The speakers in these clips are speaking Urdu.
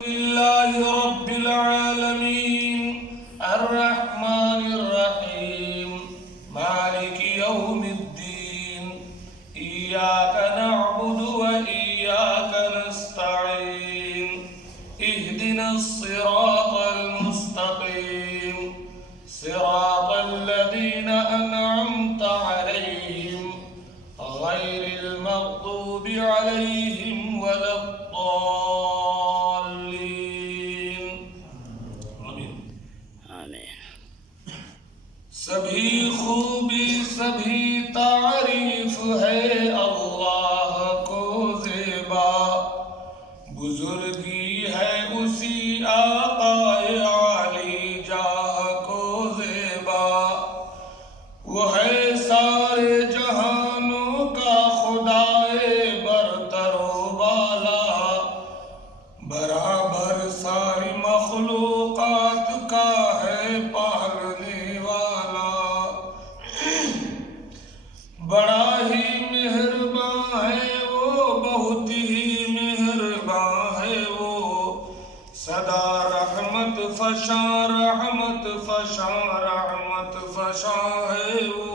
لله رب العالمين الرحمن الرحيم مالك يوم الدين إياك نعبد وإياك نستعين اهدنا الصراط المستقيم صراط الذين أنعمت عليهم غير المغضوب عليهم ولا الضالين آمين سبھی خوبی سبھی تعریف ہے اللہ کو زیبا بزرگی ہے اسی آقا عالی جاہ کو زیبا وہ ہے سارے جہانوں کا خدائے برتر و بالا برابر ساری مخلوقات کا ہے پالنے والا بڑا ہی مہرباں ہے وہ بہت ہی مہرباں ہے وہ سدا رحمت فشاں رحمت فشاں رحمت فشاں ہے وہ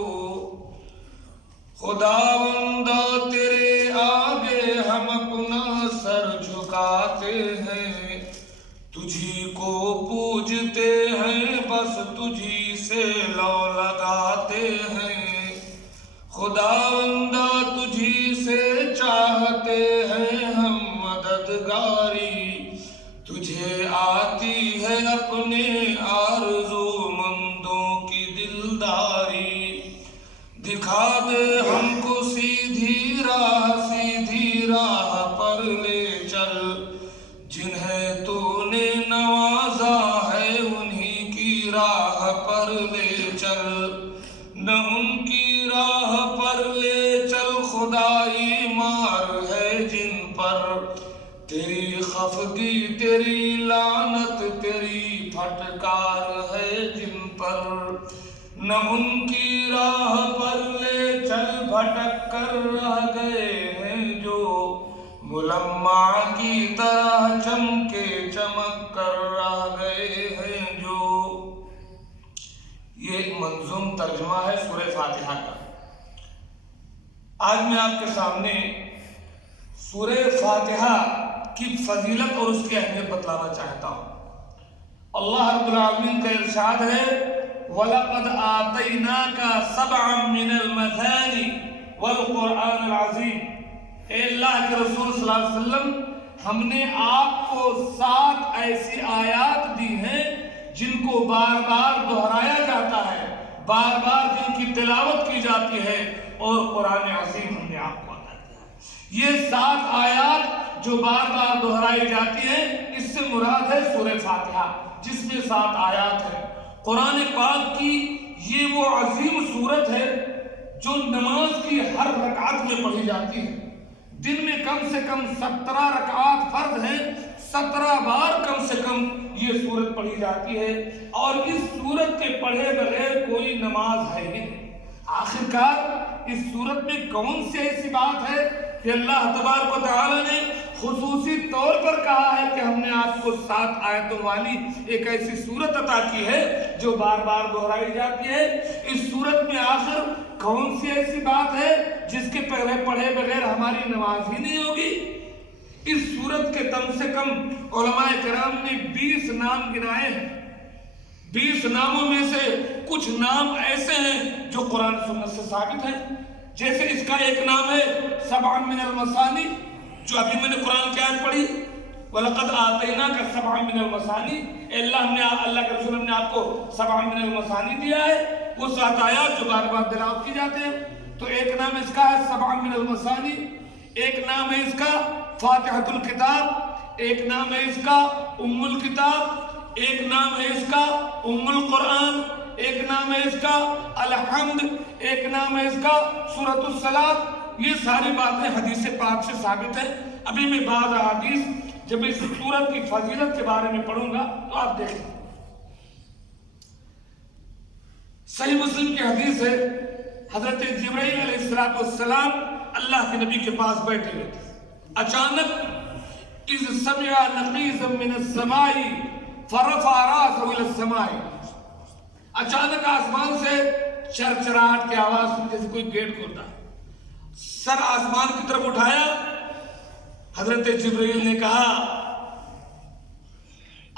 خداوندہ تیرے آگے ہم اپنا سر جھکاتے ہیں تجھی کو پوجتے ہیں بس تجھی سے لو لگاتے ہیں خداوندہ تجھی سے چاہتے ہیں ہم مددگاری تجھے آتی ہے اپنے آرزو مندوں کی دلداری دکھا دے ہم کو سیدھی راہ پر لے چل جنہیں تو نے نوازا ہے انہی کی راہ پر لے چل نہ ان کی راہ پر لے چل خدائی مار ہے جن پر تیری خفگی تیری لعنت تیری پھٹکار ہے جن پر نہ ان کی راہ پر لے چل بھٹک کر رہ گئے ہیں جو ملمع کی طرح چمکے چمک کر رہ گئے ہیں جو یہ ایک منظوم ترجمہ ہے سورہ فاتحہ کا آج میں آپ کے سامنے سورہ فاتحہ کی فضیلت اور اس کی اہمیت بتلانا چاہتا ہوں اللہ رب العالمین کا ارشاد ہے وَلَقَدْ آتَيْنَاكَ سَبْعًا مِّنَ الْمَثَانِ وَالْقُرْآنَ الْعَظِيمِ اے اللہ کے رسول صلی اللہ علیہ وسلم ہم نے آپ کو 7 ایسی آیات دی ہیں جن کو بار بار دہرایا جاتا ہے بار بار جن کی تلاوت کی جاتی ہے اور قرآن عظیم ہم نے آپ کو عطا کیا ہے یہ 7 آیات جو بار بار دہرائی جاتی ہیں اس سے مراد ہے سورہ فاتحہ جس میں 7 آیات ہیں قرآن پاک کی یہ وہ عظیم سورت ہے جو نماز کی ہر رکعت میں پڑھی جاتی ہے دن میں کم سے کم 17 رکعات فرض ہیں 17 بار کم سے کم یہ سورت پڑھی جاتی ہے اور اس سورت کے پڑھے بغیر کوئی نماز ہے ہی نہیں آخرکار اس سورت میں کون سی ایسی بات ہے کہ اللہ تبارک و تعالی نے خصوصی طور پر کہا ہے کہ ہم نے آپ کو 7 آیتوں والی ایک ایسی سورت عطا کی ہے جو بار بار دہرائی جاتی ہے اس سورت میں آخر کون سی ایسی بات ہے جس کے پڑھے بغیر ہماری نماز ہی نہیں ہوگی اس سورت کے کم سے کم علماء کرام نے 20 نام گنائے ہیں 20 ناموں میں سے کچھ نام ایسے ہیں جو قرآن سنت سے ثابت ہیں جیسے اس کا ایک نام ہے سبع من المثانی جو ابھی میں نے قرآن کی آیت پڑھی وَلَقَدْ آتَيْنَاكَ سَبْعًا مِّنَ الْمَثَانِي اے اللہ کے رسول ہم نے آپ کو 7 من المثانی دیا ہے وہ 7 آیات جو بار بار تلاوت کی جاتے ہیں تو ایک نام اس کا ہے 7 من المثانی ایک نام ہے اس کا فاتحۃ الکتاب ایک نام ہے اس کا ام الکتاب ایک نام ہے اس کا ام القرآن ایک نام ہے اس کا الحمد ایک نام ہے اس کا سورۃ الصلاۃ یہ ساری باتیں حدیث پاک سے ثابت ہیں ابھی میں بعض احادیث جب اس سورت کی فضیلت کے بارے میں پڑھوں گا تو آپ دیکھیں صحیح مسلم کی حدیث ہے حضرت جبرائیل علیہ السلام اللہ کے نبی کے پاس بیٹھے ہوئے تھے اچانک اذ سمع نقیزا من السماء فرفع راسه الى السماء، اچانک آسمان سے چرچراہٹ کی آواز سنی جیسے کوئی گیٹ کھولتا ہے، سر آسمان کی طرف اٹھایا، حضرت جبرائیل نے کہا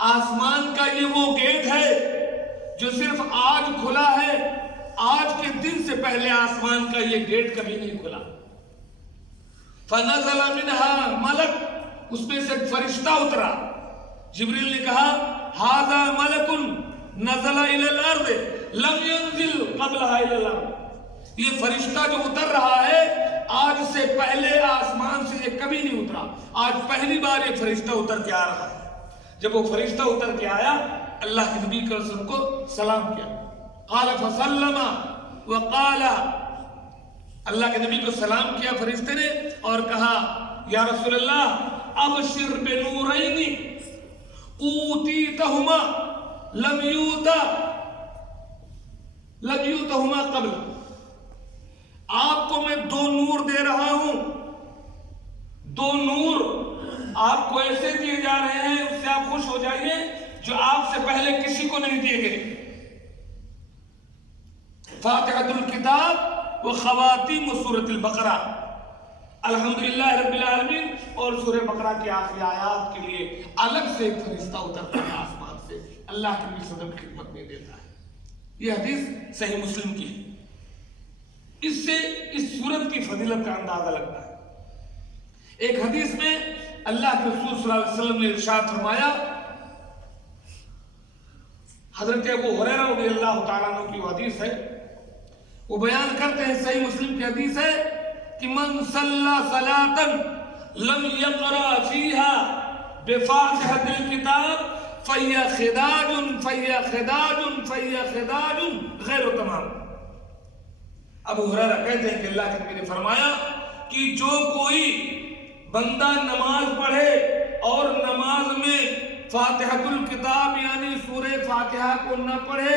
آسمان کا یہ وہ گیٹ ہے جو صرف آج کھلا ہے، آج کے دن سے پہلے آسمان کا یہ گیٹ کبھی نہیں کھلا۔ فنزل منها ملک، اس میں سے فرشتہ اترا۔ جبریل نے کہا ھذا ملک نزل الى الارض لم ينزل قبلها الى الارض، یہ فرشتہ جو اتر رہا ہے آج سے پہلے آسمان سے یہ کبھی نہیں اترا، آج پہلی بار یہ فرشتہ اتر کے آ رہا ہے۔ جب وہ فرشتہ اتر کے آیا اللہ کے نبی کے رسول کو سلام کیا، قال فسلم وقال، اللہ کے نبی کو سلام کیا فرشتے نے اور کہا یا رسول اللہ ابشر بنورین اوتیتہما لم یوتہما قبل، آپ کو میں دو نور دے رہا ہوں، دو نور آپ کو ایسے دیے جا رہے ہیں اس سے آپ خوش ہو جائیے جو آپ سے پہلے کسی کو نہیں دیے گئے۔ فاتحۃ الکتاب و خواتیم سورۃ البقرہ، الحمدللہ رب العالمین اور سورہ بقرہ کی آخری آیات کے لیے الگ سے ایک فرشتہ اترتا ہے آسمان سے، اللہ کے نبی صلی اللہ علیہ وسلم کی خدمت میں دیتا ہے۔ یہ حدیث صحیح مسلم کی ہے، اس سے اس سورت کی فضیلت کا اندازہ لگتا ہے۔ ایک حدیث میں اللہ کے رسول صلی اللہ علیہ وسلم نے ارشاد فرمایا، حضرت ابو ہریرہ رضی اللہ تعالیٰ عنہ کی وہ حدیث ہے، وہ بیان کرتے ہیں صحیح مسلم کی حدیث ہے کہ من صلی صلاۃ لم یقرأ فیہا بفاتحۃ الکتاب فہی خداج غیر تمام۔ ابو ہریرہ کہتے ہیں کہ اللہ کے نبی نے فرمایا کہ جو کوئی بندہ نماز پڑھے اور نماز میں فاتحۃ الکتاب یعنی سورہ فاتحہ کو نہ پڑھے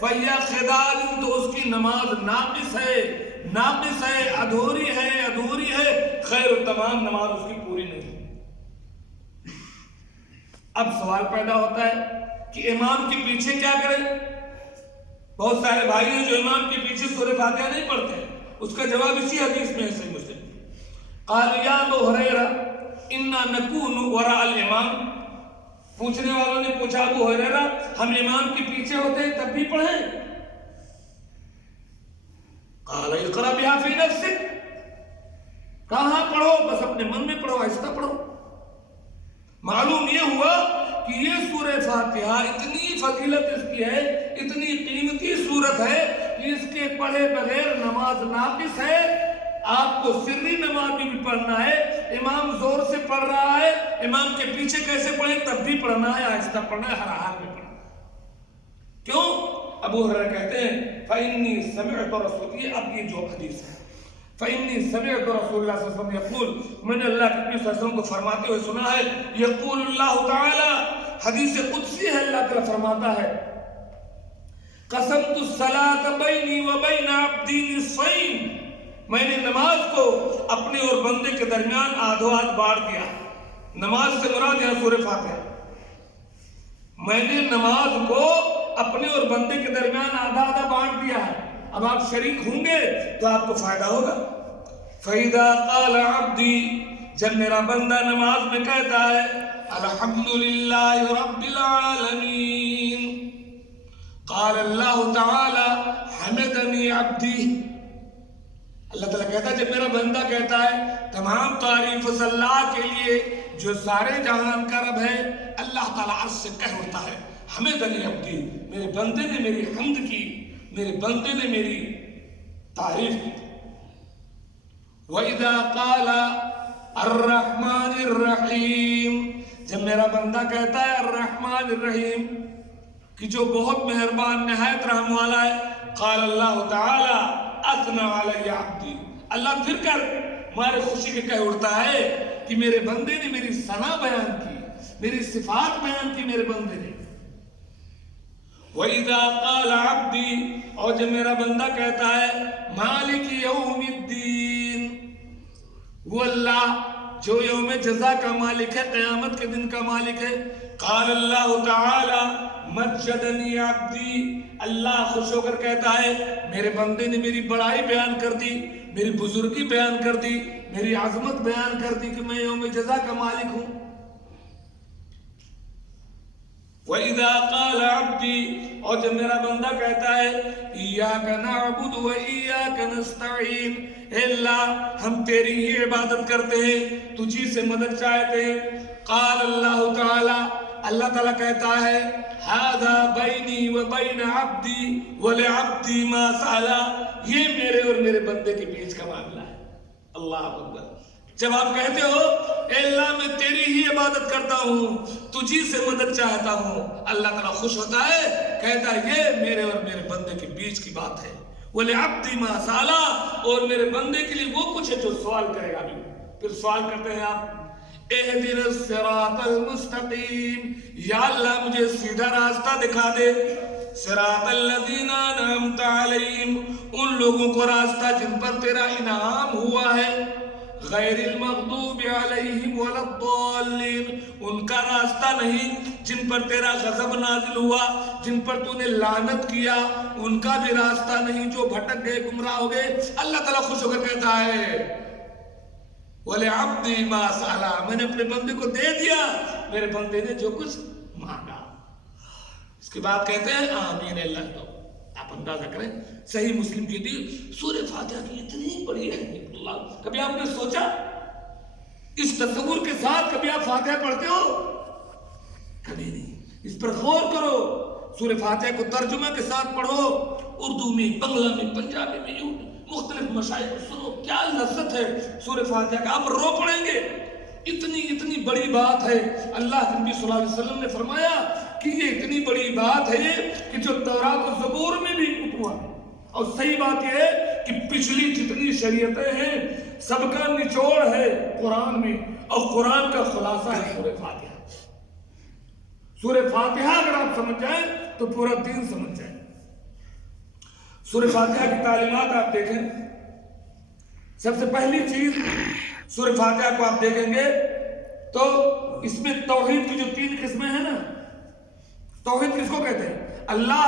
فَيَا خِدَاجٌ، تو اس کی نماز ناقص ہے، ادھوری ہے، خیر تمام، نماز اس کی پوری نہیں۔ اب سوال پیدا ہوتا ہے کہ امام کے پیچھے کیا کریں؟ بہت سارے بھائی ہیں جو امام کے پیچھے سورہ فاتحہ نہیں پڑھتے، اس کا جواب اسی حدیث میں ہے صحیح مسلم۔ قال یا ابو ہریرہ انا نکون وراء الامام، پوچھنے والوں نے پوچھا ابو ہریرہ ہم امام کے پیچھے ہوتے ہیں تب بھی پڑھیں؟ قال اقرأ بها فی نفسک، کہاں پڑھو؟ بس اپنے من میں پڑھو، آہستہ پڑھو۔ معلوم یہ ہوا کہ یہ سورہ فاتحہ اتنی فضیلت اس کی ہے، اتنی قیمتی سورت ہے کہ اس کے پڑھے بغیر نماز ناقص ہے۔ آپ کو سری نماز بھی پڑھنا ہے، امام زور سے پڑھ رہا ہے، امام کے پیچھے کیسے پڑھیں تب بھی پڑھنا ہے، آہستہ پڑھنا ہے، ہر حال میں پڑھنا ہے۔ کیوں؟ ابو ہریرہ کہتے ہیں فَإِنِّي سَمِعْتُ رَسُولِ، یہ اب یہ جو حدیث ہے، فَإِنِّي سَمِعْتُ رَسُولَ اللَّهِ صلی اللہ علیہ وسلم يقول، میں نے اللہ کے نبی صلی اللہ علیہ وسلم کو فرماتے ہوئے سنا ہے، یقول اللہ تعالی، حدیث قدسی ہے، اللہ تعالی فرماتا ہے قسمت الصلاة بینی وبین عبدی نصفین، میں نے نماز کو اپنے اور بندے کے درمیان آدھو آدھ بانٹ دیا۔ نماز سے مراد یہاں سورہ فاتحہ، میں نے نماز کو اپنے اور بندے کے درمیان آدھا آدھا بانٹ دیا ہے، اب آپ شریک ہوں گے تو آپ کو فائدہ ہوگا۔ فَإِذَا قَالَ عَبْدِي، جب میرا بندہ نماز میں کہتا ہے الحمدللہ رب العالمین، قال اللہ تعالی حمدنی عبدی، اللہ تعالیٰ کہتا ہے جب میرا بندہ کہتا ہے تمام تعریف اس اللہ کے لیے جو سارے جہان کا رب ہے، اللہ تعالیٰ عرش سے کہہ اٹھتا ہے حمدنی عبدی، میرے بندے نے میری حمد کی، میرے بندے نے میری تعریف کی۔ وَإِذَا قَالَ الرَّحْمَنِ الرَّحِيمِ، جب میرا بندہ کہتا ہے الرحمن الرحیم کہ جو بہت مہربان نہایت رحم والا ہے، قال اللہ تعالی اثنى علی عبدی، اللہ پھر کر ہمارے خوشی کے کہہ اٹھتا ہے کہ میرے بندے نے میری ثنا بیان کی، میری صفات بیان کی میرے بندے نے۔ وَإِذَا قَالَ عَبْدِي، اور جب میرا بندہ کہتا ہے مالک یوم الدین، وہ اللہ جو یوم جزا کا مالک ہے، قیامت کے دن کا مالک ہے. قال اللہ تعالی مجدنی عبدی، اللہ خوش ہو کر کہتا ہے میرے بندے نے میری بڑائی بیان کر دی، میری بزرگی بیان کر دی، میری عظمت بیان کر دی کہ میں یوم جزا کا مالک ہوں. وَإِذَا قَالَ عَبْدِي، اور جب میرا بندہ کہتا ہے إِيَّاكَ نَعْبُدُ وَإِيَّاكَ نَسْتَعِينُ، اے اللہ ہم تیری ہی عبادت کرتے ہیں، تجھی سے مدد چاہتے ہیں. قال اللہ تعالی، اللہ تعالیٰ کہتا ہے هَذَا بَيْنِي وَبَيْنَ عَبْدِي وَلِعَبْدِي مَا سَأَلَ، یہ میرے اور میرے بندے کے بیچ کا معاملہ ہے. اللہ اکبر. جب آپ کہتے ہو اے اللہ میں تیری ہی عبادت کرتا ہوں، تجھی سے مدد چاہتا ہوں، اللہ تعالیٰ خوش ہوتا ہے، کہتا ہے یہ میرے اور میرے بندے کے بیچ کی بات ہے. وَلِعَبْدِ مَا سَأَلَ، اور میرے بندے کے لیے وہ کچھ ہے جو سوال کرے گا بھی. پھر سوال کرتے ہیں آپ اِهْدِنَا الصِّرَاطَ الْمُسْتَقِيمَ، یا اللہ مجھے سیدھا راستہ دکھا دے. صراط الذین انعمت علیہم، ان لوگوں کو راستہ جن پر تیرا انعام ہوا ہے. غیر المغضوب علیہم ولا الضالین، ان کا راستہ نہیں جن پر تیرا غضب نازل ہوا، جن پر تو نے لعنت کیا، ان کا بھی راستہ نہیں جو بھٹک گئے، گمراہ ہو گئے. اللہ تعالیٰ خوش ہو کر کہتا ہے وَلِعَبْدِي مَا سَأَلَ، میں نے اپنے بندے کو دے دیا میرے بندے نے جو کچھ مانگا. اس کے بعد کہتے ہیں آمین. اللہ تو آپ اندازہ کریں صحیح مسلم کی دی سورہ فاتحہ کی اتنی بڑی اہمیت. اللہ کبھی آپ نے سوچا اس تصور کے ساتھ کبھی آپ فاتحہ پڑھتے ہو؟ کبھی نہیں. اس پر غور کرو. سورہ فاتحہ کو ترجمہ کے ساتھ پڑھو، اردو میں، بنگلہ میں، پنجابی میں، مختلف مشاہد کو سنو. کیا لذت ہے سورہ فاتحہ کا، آپ رو پڑیں گے. اتنی بڑی بات ہے. اللہ کے نبی صلی اللہ علیہ وسلم نے فرمایا کہ یہ اتنی بڑی بات ہے کہ جو تورات و زبور میں بھی ہوا ہے. اور صحیح بات یہ ہے کہ پچھلی جتنی شریعتیں ہیں سب کا نچوڑ ہے قرآن میں، اور قرآن کا خلاصہ ہے سورہ فاتحہ. سورہ فاتحہ اگر آپ سمجھ جائیں تو پورا دین سمجھ جائیں. سورہ فاتحہ کی تعلیمات آپ دیکھیں. سب سے پہلی چیز سورہ فاتحہ کو آپ دیکھیں گے تو اس میں توحید کی جو 3 قسمیں ہیں نا، توحید کس کو کہتے ہیں؟ اللہ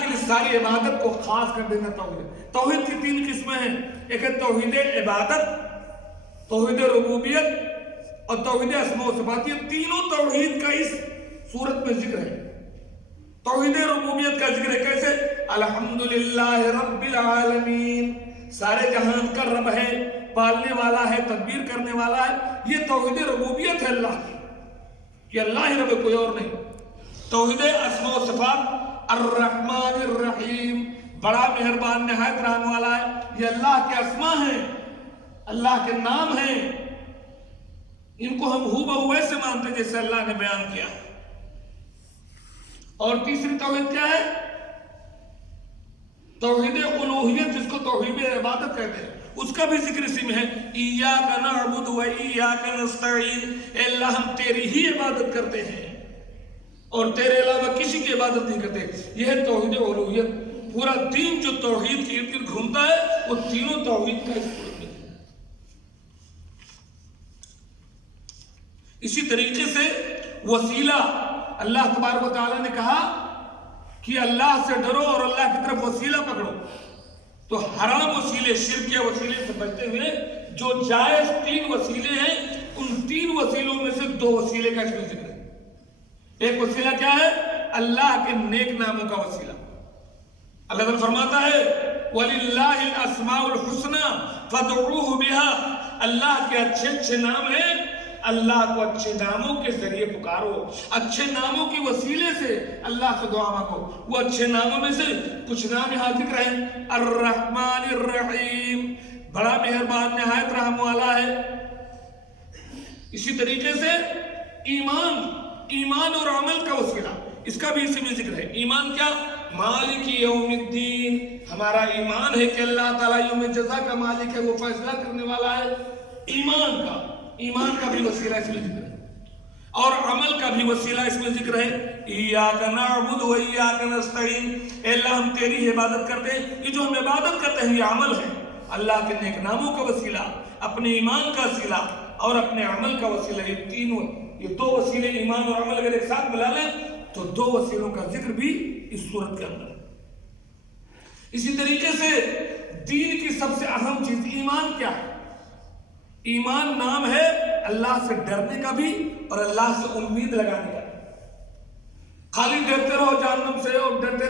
کے لیے ساری عبادت کو خاص کر دینا توحید. توحید کی 3 قسمیں ہیں. ایک ہے توحید عبادت، توحید ربوبیت اور توحید اسماء و صفات. یہ تینوں توحید کا اس صورت میں ذکر ہے. توحید ربوبیت کا ذکر ہے کیسے؟ الحمدللہ رب العالمین، سارے جہان کا رب ہے، پالنے والا ہے، تدبیر کرنے والا ہے. یہ توحید ربوبیت ہے اللہ کی، کہ اللہ ہی رب، کوئی اور نہیں. توحید اسماء و صفات، الرحمن الرحیم، بڑا مہربان نہایت رحم والا ہے. یہ اللہ کے اسماء ہیں، اللہ کے نام ہیں. ان کو ہم ہو بہو ایسے مانتے ہیں جیسے اللہ نے بیان کیا. اور تیسری توحید کیا ہے؟ توحید الوہیت، جس کو توحید عبادت کہتے ہیں. اس کا بھی ذکر اسی میں ہے. ایاک نعبد و ایاک نستعین، اے اللہ ہم تیری ہی عبادت کرتے ہیں اور تیرے علاوہ کسی کی عبادت نہیں کرتے. یہ ہے توحید الوہیت. پورا دین جو توحید کے ارد گرد گھومتا ہے وہ تینوں توحید کا اس. اسی طریقے سے وسیلہ، اللہ تبارک و تعالیٰ نے کہا کہ اللہ سے ڈرو اور اللہ کی طرف وسیلہ پکڑو. تو حرام وسیلے، شرکیہ وسیلے سے بچتے ہوئے جو جائز 3 وسیلے ہیں، ان 3 وسیلوں میں سے 2 وسیلے کا اس میں ذکر ہے. ایک وسیلہ کیا ہے؟ اللہ کے نیک ناموں کا وسیلہ. اللہ تعالیٰ فرماتا ہے وَلِلَّهِ الْأَسْمَاءُ الْحُسْنَى فَادْعُوهُ بِهَا، اللہ کے اچھے نام ہیں، اللہ کو اچھے ناموں کے ذریعے پکارو. اچھے ناموں کی وسیلے سے اللہ سے دعا مانگو. وہ اچھے ناموں میں سے کچھ نام یہاں ذکر ہیں. الرحمن الرحیم، بڑا مہربان نہایت رحم والا ہے. اسی طریقے سے ایمان اور عمل کا وسیلہ، اس کا بھی اسی میں ذکر ہے. ایمان کیا؟ مالک یوم الدین، ہمارا ایمان ہے کہ اللہ تعالیٰ یوم جزا کا مالک ہے، وہ فیصلہ کرنے والا ہے. ایمان کا بھی وسیلہ اس میں ذکر ہے. اور عمل کا بھی وسیلہ اس میں ذکر ہے. ایاک نعبد و ایاک نستعین، اے اللہ ہم تیری عبادت کرتے ہیں. یہ جو ہم عبادت کرتے ہیں یہ عمل ہے، اللہ کے نیک ناموں کا وسیلہ. اپنے ایمان کا وسیلہ اور اپنے عمل کا وسیلہ، یہ دو وسیلے ایمان اور عمل اگر ایک ساتھ ملا لیں تو دو وسیلوں کا ذکر بھی اس صورت کے اندر ہے۔ اسی طریقے سے دین کی سب سے اہم چیز ایمان کیا ہے؟ ایمان نام ہے اللہ سے ڈرنے کا بھی اور اللہ سے امید لگانے کا بھی۔ خالی ڈرتے رہو جہنم سے اور ڈرتے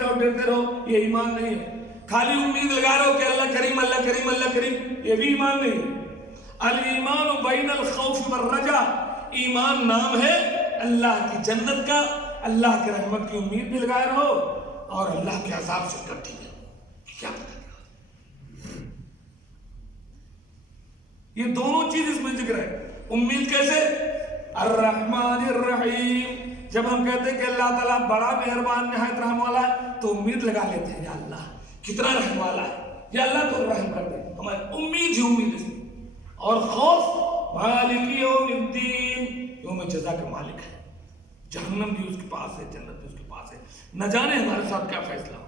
رہو یہ ایمان نہیں ہے۔ خالی امید لگا رہو کہ اللہ کریم اللہ کریم اللہ کریم، یہ بھی ایمان نہیں ہے۔ الایمان بین الخوف والرجاء، ایمان نام ہے اللہ کی جنت کا، اللہ کی رحمت کی امید بھی لگائے رہو اور اللہ کے عذاب سے ڈرتے رہو۔ کیا پتہ یہ دونوں چیز اس میں ذکر ہے۔ امید کیسے؟ الرحمن الرحیم، جب ہم کہتے ہیں کہ اللہ تعالیٰ بڑا مہربان نہایت رحم والا ہے تو امید لگا لیتے ہیں یا اللہ کتنا رحم والا ہے، یا اللہ تو رحم کر دے، ہماری امید ہی امید اس میں۔ اور خوف مالک یوم الدین، یوم جزا کا مالک ہے، جہنم بھی اس کے پاس ہے، جنت بھی اس کے پاس ہے، نہ جانے ہمارے ساتھ کیا فیصلہ ہو۔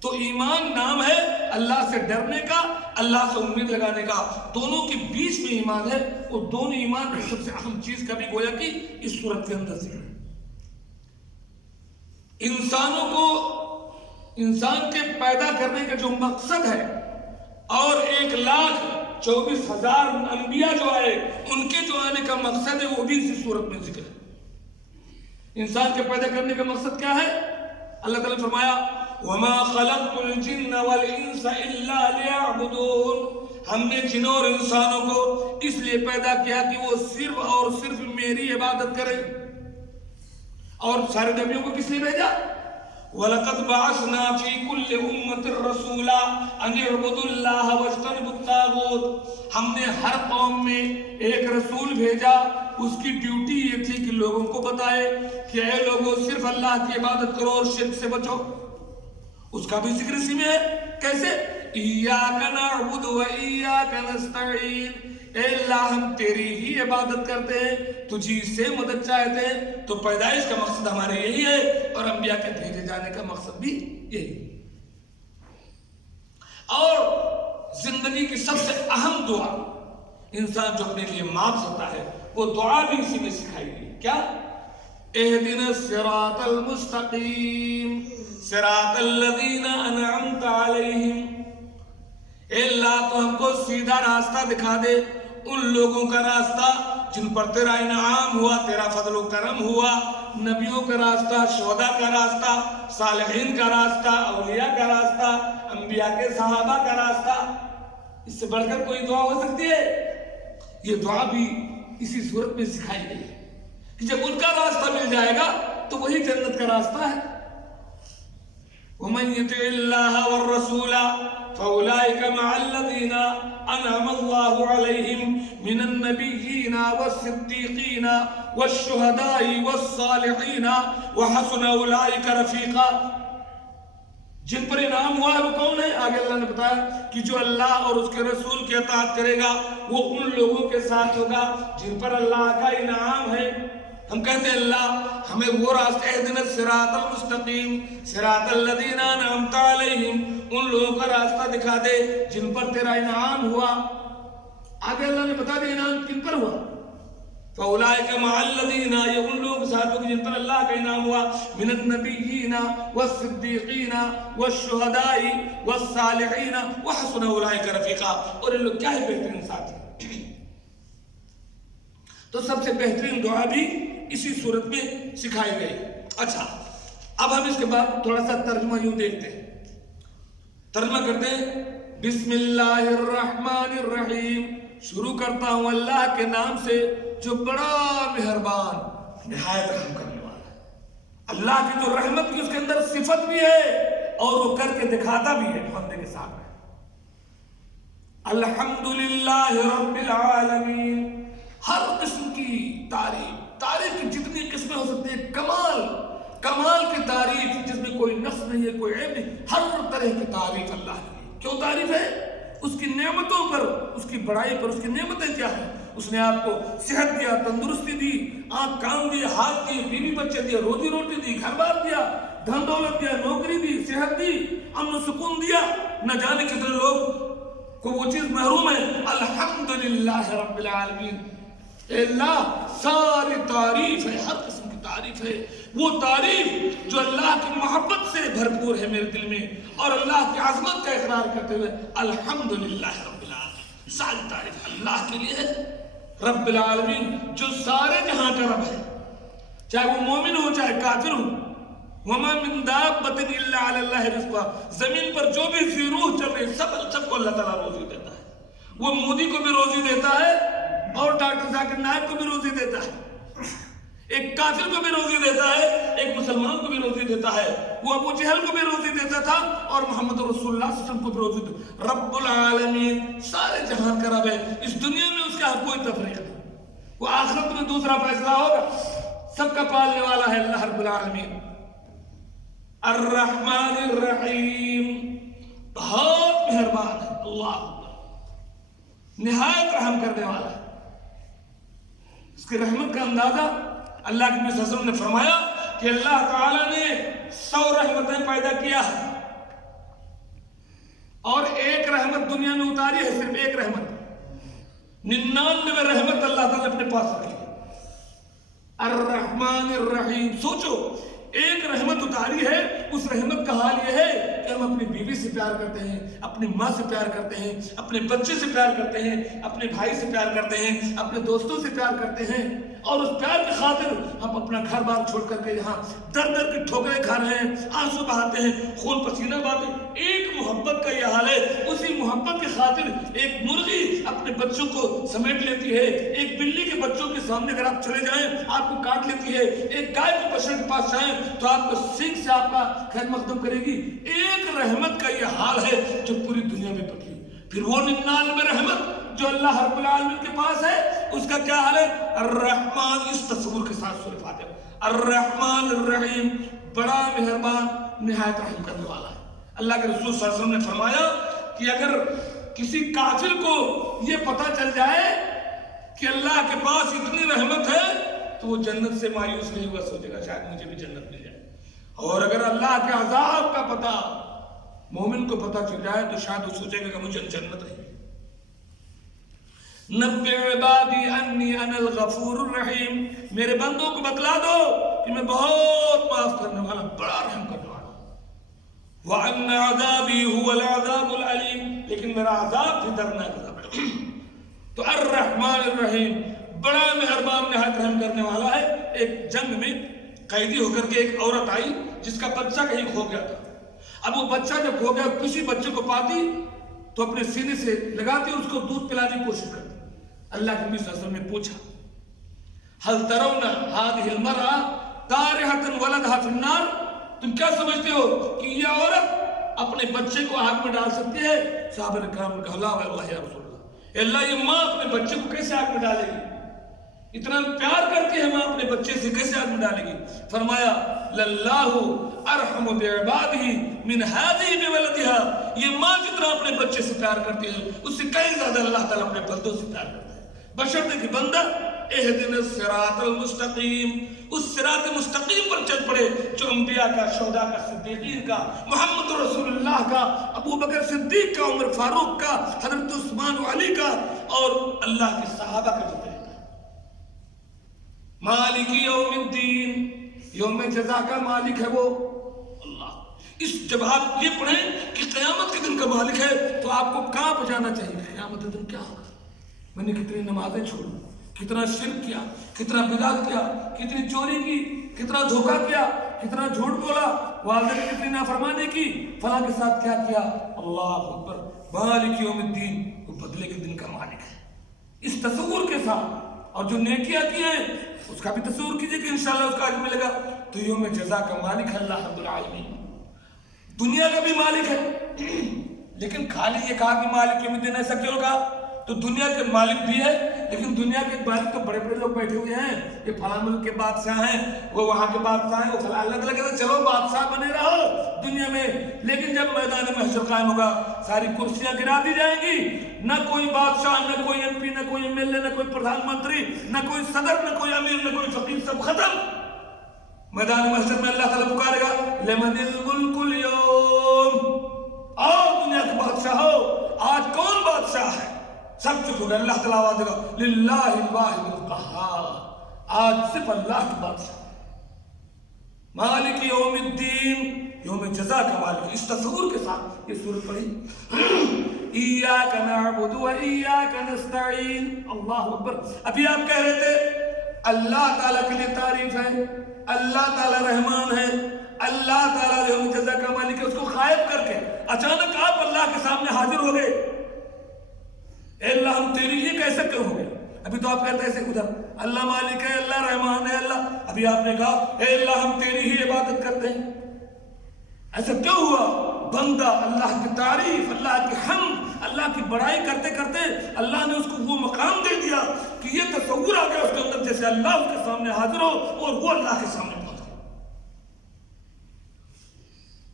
تو ایمان نام ہے اللہ سے ڈرنے کا، اللہ سے امید لگانے کا، دونوں کے بیچ میں ایمان ہے۔ وہ دونوں ایمان کی سب سے اہم چیز کا بھی گویا کہ اس صورت کے اندر ذکر ہے۔ انسانوں کو، انسان کے پیدا کرنے کا جو مقصد ہے اور 1,24,000 انبیاء جو آئے ان کے جو آنے کا مقصد ہے وہ بھی اسی صورت میں ذکر ہے۔ انسان کے پیدا کرنے کا مقصد کیا ہے؟ اللہ تعالیٰ نے فرمایا وَمَا خَلَقْتُ الْجِنَّ وَالْإِنسَ إِلَّا لِيَعْبُدُونَ، ہم نے جنوں اور انسانوں کو اس لیے پیدا کیا کہ وہ صرف اور صرف میری عبادت کریں۔ اور سارے نبیوں کو کس لیے بھیجا؟ وَلَقَدْ بَعَثْنَا فِي كُلِّ أُمَّةٍ رَسُولًا أَنِ اعْبُدُوا اللَّهَ وَاجْتَنِبُوا الطَّاغُوتَ، ہم نے ہر قوم میں ایک رسول بھیجا، اس کی ڈیوٹی یہ تھی کہ لوگوں کو بتائے کہ اے لوگوں صرف اللہ کی عبادت کرو اور شرک سے بچو۔ اس کا بھی ذکر اسی میں ہے۔ کیسے؟ إِيَّاكَ نَعْبُدُ وَإِيَّاكَ نَسْتَعِينُ، اے اللہ ہم تیری ہی عبادت کرتے ہیں، تجھی سے مدد چاہتے ہیں۔ تو پیدائش کا مقصد ہمارے یہی ہے اور انبیاء کے بھیجے جانے کا مقصد بھی یہی۔ اور زندگی کی سب سے اہم دعا انسان جو اپنے لیے مانگ سکتا ہے وہ دعا بھی اسی میں سکھائی گئی۔ کیا؟ اہدنا الصراط المستقیم صراط الذین انعمت علیہم، اے اللہ تو ہم کو سیدھا راستہ دکھا دے، ان لوگوں کا راستہ جن پر تیرا انعام ہوا، تیرا فضل و کرم ہوا، نبیوں کا راستہ، شہداء کا راستہ، صالحین کا راستہ، اولیاء کا راستہ، انبیاء کے صحابہ کا راستہ۔ اس سے بڑھ کر کوئی دعا ہو سکتی ہے؟ یہ دعا بھی اسی صورت میں سکھائی گئی ہے کہ جب ان کا راستہ مل جائے گا تو وہی جنت کا راستہ ہے۔ وَمَن يُطِعِ اللَّهَ وَالرَّسُولَ فَأُولَٰئِكَ مَعَ الَّذِينَ أَنْعَمَ اللَّهُ عَلَيْهِمْ مِنَ النَّبِيِّينَ وَالصِّدِّيقِينَ وَالشُّهَدَاءِ وَالصَّالِحِينَ وَحَسُنَ أُولَٰئِكَ رَفِيقًا، جن پر انعام ہوا ہے وہ کون ہے؟ آگے اللہ نے بتایا کہ جو اللہ اور اس کے رسول کی اطاعت کرے گا وہ ان لوگوں کے ساتھ ہوگا جن پر اللہ کا انعام ہے۔ ہم کہتے ہیں اللہ ہمیں وہ راستہ، اہدنا الصراط المستقیم صراط الذین انعمت علیہم، ان لوگوں کا راستہ دکھا دے جن پر تیرا انعام ہوا۔ آگے اللہ نے بتا دیا انعام کن پر ہوا؟ فَأُولَٰئِكَ مَعَ الَّذِينَ، یہ ان لوگوں کے ساتھ ہوگی جن پر اللہ کا انعام ہوا، مِنَ النَّبِيِّينَ وَالصِّدِّيقِينَ وَالشُّهَدَاءِ وَالصَّالِحِينَ وَحَسُنَ أُولَٰئِكَ رَفِيقًا، اور ان لوگ کیا ہے بہترین ساتھی۔ تو سب سے بہترین دعا بھی اسی صورت میں سکھائی گئی۔ اچھا اب ہم اس کے بعد تھوڑا سا ترجمہ یوں دیکھتے ہیں، ترجمہ کرتے ہیں بسم اللہ الرحمن الرحیم، شروع کرتا ہوں اللہ کے نام سے جو بڑا مہربان نہایت رحم کرنے والا ہے۔ اللہ کی جو رحمت کی اس کے اندر صفت بھی ہے اور وہ کر کے دکھاتا بھی ہے بندے کے سامنے۔ الحمدللہ رب العالمین، ہر قسم کی تعریف کی جتنی قسمیں ہو سکتی ہیں، کمال کی تعریف جس میں کوئی نقص نہیں ہے، کوئی عیب نہیں، ہر طرح کی تعریف اللہ کی۔ کیوں تعریف ہے؟ اس کی نعمتوں پر، اس کی بڑائی پر۔ اس کی نعمتیں کیا ہیں؟ اس نے آپ کو صحت دیا، تندرستی دی، آنکھ کان دی، ہاتھ دی، بیوی بچے دیا، روزی روٹی دی، گھر بار دیا، دھن دولت دیا، نوکری دی، صحت دی، امن و سکون دیا۔ نہ جانے کتنے لوگ کو وہ چیز محروم ہے. الحمدللہ رب العالمین. اے اللہ ساری تعریف ہے, ہر قسم کی تعریف ہے, وہ تعریف جو اللہ کی محبت سے بھرپور ہے میرے دل میں, اور اللہ کی عظمت کا اقرار کرتے ہوئے الحمدللہ رب العالمین. ساری تعریف اللہ کے لیے ہے, رب العالمین جو سارے جہاں کا رب ہے, چاہے وہ مومن ہو چاہے کافر ہو. وَمَا مِن دَابَّةٍ إِلَّا عَلَى اللَّهِ رِزْقُهَا. زمین پر جو بھی فی روح چل رہے سب کو اللہ تعالیٰ روزی دیتا ہے. وہ مودی کو بھی روزی دیتا ہے, اور ڈاکٹر ذاکر نائک کو بھی روزی دیتا ہے, ایک کافر کو بھی روزی دیتا ہے, ایک مسلمان کو بھی روزی دیتا ہے. وہ ابو جہل کو بھی روزی دیتا تھا, اور محمد رسول اللہ صلی اللہ علیہ وسلم کو بھی روزی دیتا. رب العالمین سارے جہاں کا رب ہے. اس دنیا میں اس کا کوئی تفریق نہیں, وہ آخرت میں دوسرا فیصلہ ہوگا. سب کا پالنے والا ہے اللہ رب العالمین. الرحمن الرحیم, بہت مہربان ہے اللہ, نہایت رحم کرنے والا ہے. اس کی رحمت کا اندازہ اللہ کے نبی صلی اللہ علیہ وسلم نے فرمایا کہ اللہ تعالیٰ نے 100 رحمتیں پیدا کیا ہے, اور ایک رحمت دنیا میں اتاری ہے, صرف ایک رحمت. 99 رحمت اللہ تعالیٰ نے اپنے پاس رکھی. الرحمن الرحیم. سوچو, ایک رحمت اتاری ہے, اس رحمت کا حال یہ ہے کہ ہم اپنی بیوی سے پیار کرتے ہیں, اپنی ماں سے پیار کرتے ہیں, اپنے بچے سے پیار کرتے ہیں, اپنے بھائی سے پیار کرتے ہیں, اپنے دوستوں سے پیار کرتے ہیں, اور اس پیار کی خاطر ہم اپنا گھر بار چھوڑ کر کے یہاں در در کی ٹھوکریں کھا رہے ہیں, آنسو بہاتے ہیں, خون پسینہ بہاتے ہیں. ایک محبت کا یہ حال ہے. اسی محبت کی خاطر ایک مرغی اپنے بچوں کو سمیٹ لیتی ہے, ایک بلی کے بچوں کے سامنے اگر آپ چلے جائیں آپ کو کاٹ لیتی ہے, ایک گائے کے بچڑ کے پاس جائیں تو آپ کو سینگ سے آپ کا خیر مقدم کرے گی. ایک رحمت کا یہ حال ہے جو پوری دنیا میں پکی. پھر وہ 99 رحمت جو اللہ رب العالمین کے پاس ہے, اس کا کیا حال ہے؟ الرحمن. اس تصور کے ساتھ سورہ فاتحہ. الرحمن الرحیم, بڑا مہربان نہایت رحم کرنے والا ہے. اللہ کے رسول صلی اللہ علیہ وسلم نے فرمایا کہ اگر کسی کافر کو یہ پتہ چل جائے کہ اللہ کے پاس اتنی رحمت ہے تو وہ جنت سے مایوس نہیں ہوا, سوچے گا شاید مجھے بھی جنت مل جائے. اور اگر اللہ کے عذاب کا پتہ مومن کو پتہ چل جائے تو شاید وہ سوچے گا کہ مجھے جنت نہیں. نبئ عبادی انی انا الغفور الرحیم. میرے بندوں کو بتلا دو کہ میں بہت معاف کرنے والا, بڑا رحم کرنے والا. وَأَنَّ عَذَابِي هُوَ الْعَذَابُ الْعَلِيمُ. لیکن میرا عذاب بھی دردناک عذاب ہے. تو الرحمن الرحیم, بڑا مہربان نہایت رحم کرنے والا ہے. ایک جنگ میں قیدی ہو کر کے ایک عورت آئی جس کا بچہ کہیں کھو گیا تھا. اب وہ بچہ جب کھو گیا, کسی بچے کو پاتی تو اپنے سینے سے لگاتی اور اس کو دودھ پلانے کی کوشش کرتی. اللہ کے نبی صلی اللہ علیہ وسلم نے پوچھا, هل ترون هذه المرأة طارحة ولدها في النار. تم کیا سمجھتے ہو کہ یہ عورت اپنے بچے کو آگ میں ڈال سکتی ہے؟ صحابہ نے کہا لا واللہ یا رسول اللہ, اللہ یہ ماں اپنے بچے کو کیسے آگ میں ڈالے گی؟ اتنا پیار کرتی ہے ماں اپنے بچے سے, کیسے آگ میں ڈالے گی؟ فرمایا للہ ارحم بعبادہ من ہذہ بولدہا. یہ ماں جتنا اپنے بچے سے پیار کرتی ہے اس سے کہیں زیادہ اللہ تعالیٰ اپنے بندوں سے پیار کرتا ہے. بشرطے کہ بندہ اہدنا الصراط المستقیم, اس صراط مستقیم پر چل پڑے جو انبیاء کا, شہداء کا, صدیقین کا, محمد رسول اللہ کا, ابو بکر صدیق کا, عمر فاروق کا, حضرت عثمان و علی کا, اور اللہ کے صحابہ کا جو طریقہ. مالک یوم الدین, یوم جزا کا مالک ہے وہ اللہ. جب آپ یہ پڑھیں کہ قیامت کے دن کا مالک ہے تو آپ کو کہاں پہنچانا چاہیے؟ قیامت کے دن کیا ہوگا؟ میں نے کتنی نمازیں چھوڑی, کتنا شرک کیا, کتنا بدعت کیا, کتنی چوری کی, کتنا دھوکہ کیا, کتنا جھوٹ بولا, والدہ نے کتنی نافرمانی کی, فلاں کے ساتھ کیا کیا. اللہ اکبر. مالک یوم الدین, وہ بدلے کے دن کا مالک ہے. اس تصور کے ساتھ, اور جو نیکیاں کی ہیں اس کا بھی تصور کیجئے کہ انشاءاللہ اس کا اجر ملے گا. تو یوم جزا کا مالک ہے اللہ رب العالمین. دنیا کا بھی مالک ہے, لیکن خالی یہ کہا کہ مالک یوم الدین, ایسا کیوں کہا؟ تو دنیا کے مالک بھی ہے, لیکن دنیا کے مالک تو بڑے بڑے لوگ بیٹھے ہوئے ہیں, یہ فلاں ملک کے بادشاہ ہیں, وہ وہاں کے بادشاہ ہیں, وہ فلاں الگ الگ ہے. چلو بادشاہ بنے رہو دنیا میں, لیکن جب میدان محشر قائم ہوگا ساری کرسیاں گرا دی جائیں گی. نہ کوئی بادشاہ, نہ کوئی ایم پی, نہ کوئی ایم ایل اے, نہ کوئی پردھان منتری, نہ کوئی صدر, نہ کوئی امیر, نہ کوئی فقیر, سب ختم. میدان محشر میں اللہ تعالیٰ پکارے گا لمن الملک اليوم, آؤ دنیا کے بادشاہ ہو, آج کون بادشاہ بادشاہ ہے، سب چپ ہو گئے۔ اللہ تعالیٰ آواز دے گا للہ الواحد القہار، آج صرف اللہ کی بادشاہ، مالک یوم الدین، یوم جزا کا مالک۔ اس تصور کے ساتھ یہ سورت پڑھی، ایاک نعبد و ایاک نستعین۔ اللہ اکبر۔ ابھی آپ کہہ رہے تھے اللہ تعالیٰ کے لیے تعریف ہے، اللہ تعالیٰ رحمان ہے، اللہ تعالیٰ یوم جزا کا مالک ہے، اس کو غائب کر کے اچانک آپ اللہ کے سامنے حاضر ہو گئے۔ اے اللہ ہم تیری یہ کیسے ہو گئے؟ ابھی تو آپ کہتے ہیں ادھر اللہ مالک ہے، اللہ رحمان ہے، اللہ، ابھی آپ نے کہا اے اللہ ہم تیری ہی عبادت کرتے ہیں۔ ایسا کیوں ہوا؟ بندہ اللہ کی تعریف، اللہ کی حمد، اللہ کی بڑائی کرتے کرتے اللہ نے اس کو وہ مقام دے دیا کہ یہ تصور آ گیا اس کے اندر جیسے اللہ اس کے سامنے حاضر ہو اور وہ اللہ کے سامنے پہنچ گیا۔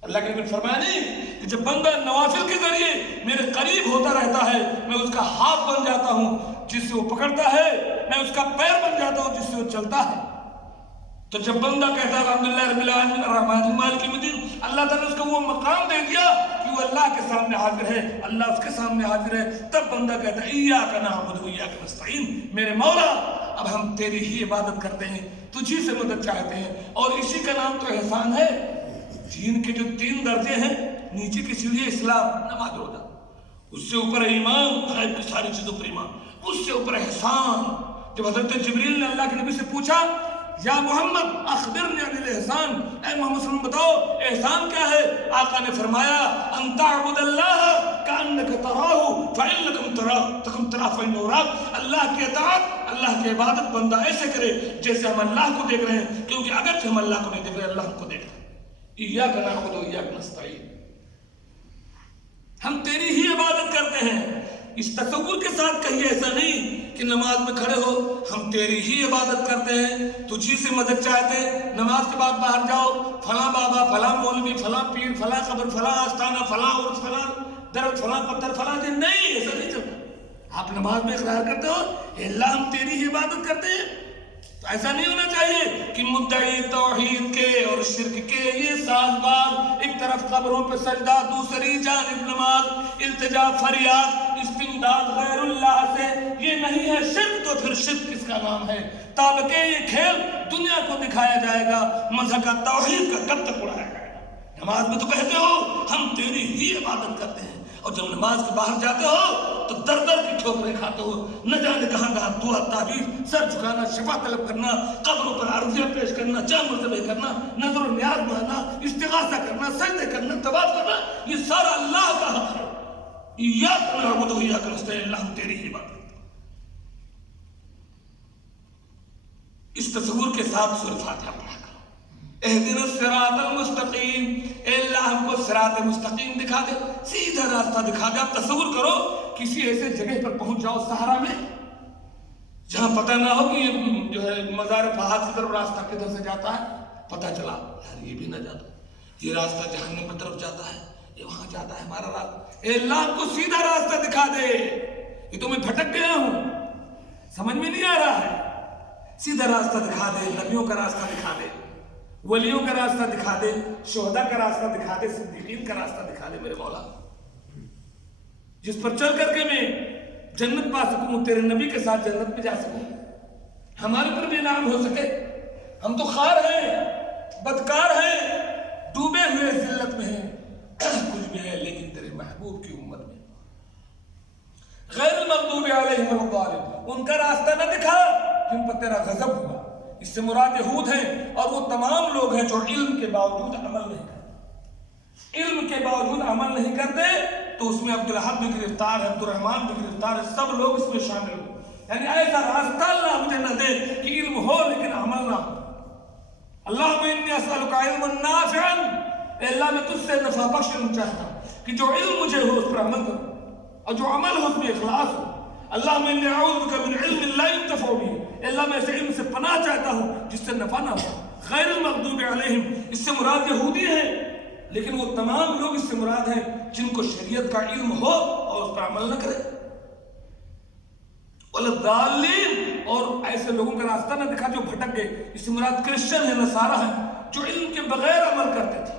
اللہ کے نبی نے فرمایا نہیں کہ جب بندہ نوافل کے ذریعے میرے قریب ہوتا رہتا ہے، میں اس کا ہاتھ بن جاتا ہوں جس سے وہ پکڑتا ہے، میں اس کا پیر بن جاتا ہوں جس سے وہ چلتا ہے۔ تو جب بندہ کہتا ہے الحمدللہ رب العالمین الرحمن مالک یوم الدین، اللہ تعالیٰ نے اس کو وہ مقام دے دیا کہ وہ اللہ کے سامنے حاضر ہے، اللہ اس کے سامنے حاضر ہے۔ تب بندہ کہتا ہے ایاک نعبد و ایاک نستعین، میرے مولا اب ہم تیری ہی عبادت کرتے ہیں، تجھی سے مدد چاہتے ہیں۔ اور اسی کا نام تو احسان ہے۔ دین کے جو 3 درجے ہیں، نیچے کی سیڑھی اسلام، نماز روزہ، اس سے اوپر ایمان، غیب کی ساری چیزوں پر ایمان، اس سے اوپر احسان۔ جب حضرت جبریل نے اللہ کے نبی سے پوچھا یا محمد اخبرنی عن الاحسان، اے محمد صلی اللہ علیہ وسلم بتاؤ احسان کیا ہے؟ آقا نے فرمایا ان تعبد اللہ کأنک تراہ فإن لم ترہ فإنہ یراک۔ اللہ کی اطاعت، اللہ کی عبادت بندہ ایسے کرے جیسے ہم اللہ کو دیکھ رہے ہیں، کیونکہ اگرچہ ہم اللہ کو نہیں دیکھ رہے، اللہ ہم کو دیکھ رہے ہیں۔ ایاک نعبد و ایاک نستعین، ہم تیری ہی عبادت کرتے ہیں۔ اس تصور کے ساتھ کہیں ایسا نہیں کہ نماز میں کھڑے ہو ہم تیری ہی عبادت کرتے ہیں، تجھی سے مدد چاہتے ہیں، نماز کے بعد باہر جاؤ فلاں بابا، فلاں مولوی، فلاں پیر، فلاں قبر، فلاں آستانہ، فلاں عرس، فلاں درخت، فلاں پتھر، فلاں دن، نہیں، ایسا نہیں چلتا۔ آپ نماز میں اقرار کرتے ہو اے اللہ ہم تیری ہی عبادت کرتے ہیں، تو ایسا نہیں ہونا چاہیے کہ مدعی توحید کے اور شرک کے یہ ساز باز، ایک طرف قبروں پہ سجدہ، دوسری جانب نماز، التجا، فریاد، استمداد غیر اللہ سے، یہ نہیں ہے شرک۔ تو پھر شرک کس کا نام ہے؟ تابکہ یہ کھیل دنیا کو دکھایا جائے گا، مذہب کا توحید کا کب تک اڑایا جائے گا؟ نماز میں تو کہتے ہو ہم تیری ہی عبادت کرتے ہیں، اور جب نماز کے باہر جاتے ہو تو در در کی ٹھوکریں کھاتے ہو، نہ جانے کہاں کہاں دعا تعبیر، سر جھکانا، شفا طلب کرنا، قبروں پر عرضیاں پیش کرنا، جان مرتبہ کرنا، نظر و نیاز ماننا، استغاثہ کرنا، سجدے کرنا، طواف کرنا، یہ سارا اللہ کا حق ہے۔ ایاک نعبد و ایاک نستعین، اللہ ہم تیری ہی عبادت۔ اس تصور کے ساتھ سورۃ فاتحہ پڑھا کرو۔ اہدنا الصراط المستقیم، اے اللہ ہم کو صراط مستقیم دکھا دے، سیدھا راستہ دکھا دے۔ آپ تصور کرو کسی ایسے جگہ پر پہنچ جاؤ صحرا میں جہاں پتہ نہ ہو کہ یہ جو ہے مزار فہد کی طرف راستہ کدھر سے جاتا ہے، پتہ چلا یار یہ بھی نہ جاتا، یہ راستہ جہنم کی طرف جاتا ہے، یہ وہاں جاتا ہے ہمارا راستہ۔ اے اللہ ہم کو سیدھا راستہ دکھا دے، یہ تو میں بھٹک گیا ہوں، سمجھ میں نہیں آ رہا ہے، سیدھا راستہ دکھا دے، نبیوں کا راستہ دکھا دے، ولیوں کا راستہ دکھا دے، شہداء کا راستہ دکھا دے، صدیقین کا راستہ دکھا دے میرے مولا، جس پر چل کر کے میں جنت پا سکوں، تیرے نبی کے ساتھ جنت میں جا سکوں، ہمارے پر بھی انعام ہو سکے۔ ہم تو خوار ہیں، بدکار ہیں، ڈوبے ہوئے ذلت میں ہیں، کچھ بھی ہے لیکن تیرے محبوب کی امت میں غیر المغضوب علیہم ولا الضالین، ان کا راستہ نہ دکھا جن پر تیرا غضب ہوا۔ اس سے مراد یہود ہیں اور وہ تمام لوگ ہیں جو علم کے باوجود عمل نہیں کرتے، علم کے باوجود عمل نہیں کرتے، تو اس میں عبدالحق بھی گرفتار ہے، عبدالرحمن بھی گرفتار ہے، سب لوگ اس میں شامل ہو۔ یعنی ایسا راستہ اللہ مجھے نہ دے کہ علم ہو لیکن عمل نہ ہو۔ اللہم انی اسألک علما نافعا، اے اللہ میں تجھ سے نفع بخش علم چاہتا ہوں کہ جو علم مجھے ہو اس پر عمل کروں اور جو عمل ہو اس میں اخلاص ہو۔ اللہم انی اعوذ بک من علم لا ينتفع به، اے اللہ میں ایسے علم سے پناہ چاہتا ہوں جس سے نفع نہ ہو۔ غیر المغضوب علیہم، اس سے مراد یہودی ہیں لیکن وہ تمام لوگ اس سے مراد ہیں جن کو شریعت کا علم ہو اور اس پر عمل نہ کرے، والضالین، اور ایسے لوگوں کا راستہ نہ دکھا جو بھٹک گئے۔ اس سے مراد کرسچن ہیں، نصارہ ہیں، جو علم کے بغیر عمل کرتے تھے۔